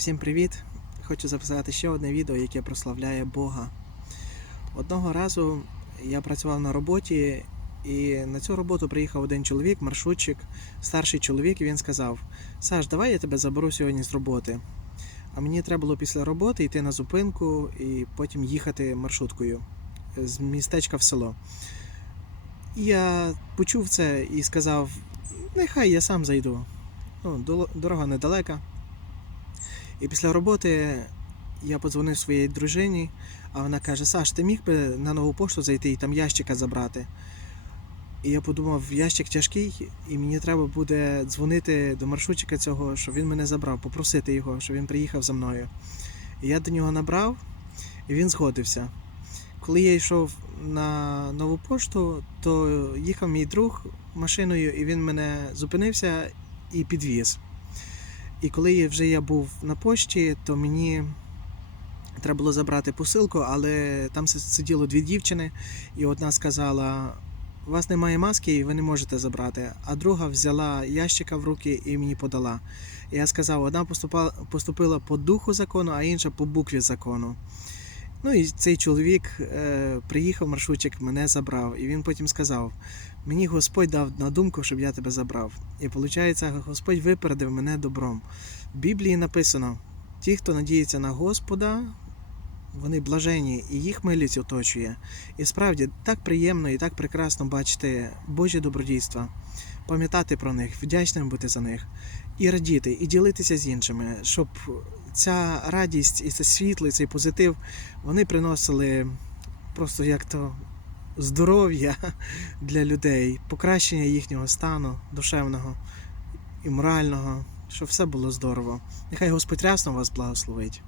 Всім привіт! Хочу записати ще одне відео, яке прославляє Бога. Одного разу я працював на роботі, і на цю роботу приїхав один чоловік, маршрутчик, старший чоловік, і він сказав: Саш, давай я тебе заберу сьогодні з роботи. А мені треба було після роботи йти на зупинку і потім їхати маршруткою з містечка в село. Я почув це і сказав: нехай я сам зайду. Ну, дорога недалека. І після роботи я подзвонив своїй дружині, а вона каже: Саш, ти міг би на нову пошту зайти і там ящика забрати. І я подумав, ящик тяжкий, і мені треба буде дзвонити до маршрутчика цього, щоб він мене забрав, попросити його, щоб він приїхав за мною. І я до нього набрав, і він згодився. Коли я йшов на нову пошту, то їхав мій друг машиною, і він мене зупинився і підвіз. І коли вже я був на пошті, то мені треба було забрати посилку, але там сиділо дві дівчини, і одна сказала: у вас немає маски, і ви не можете забрати. А друга взяла ящика в руки і мені подала. Я сказав, одна поступила по духу закону, а інша по букві закону. Ну і цей чоловік е, приїхав, маршрутчик мене забрав, і він потім сказав: Мені Господь дав на думку, щоб я тебе забрав. І виходить, Господь випередив мене добром. В Біблії написано: ті, хто надіється на Господа, вони блажені, і їх милість оточує. І справді так приємно і так прекрасно бачити Божі добродійства, пам'ятати про них, вдячним бути за них, і радіти, і ділитися з іншими, щоб ця радість і це світло, і цей позитив вони приносили просто як то здоров'я для людей, покращення їхнього стану душевного і морального, щоб все було здорово. Нехай Господь рясно вас благословить.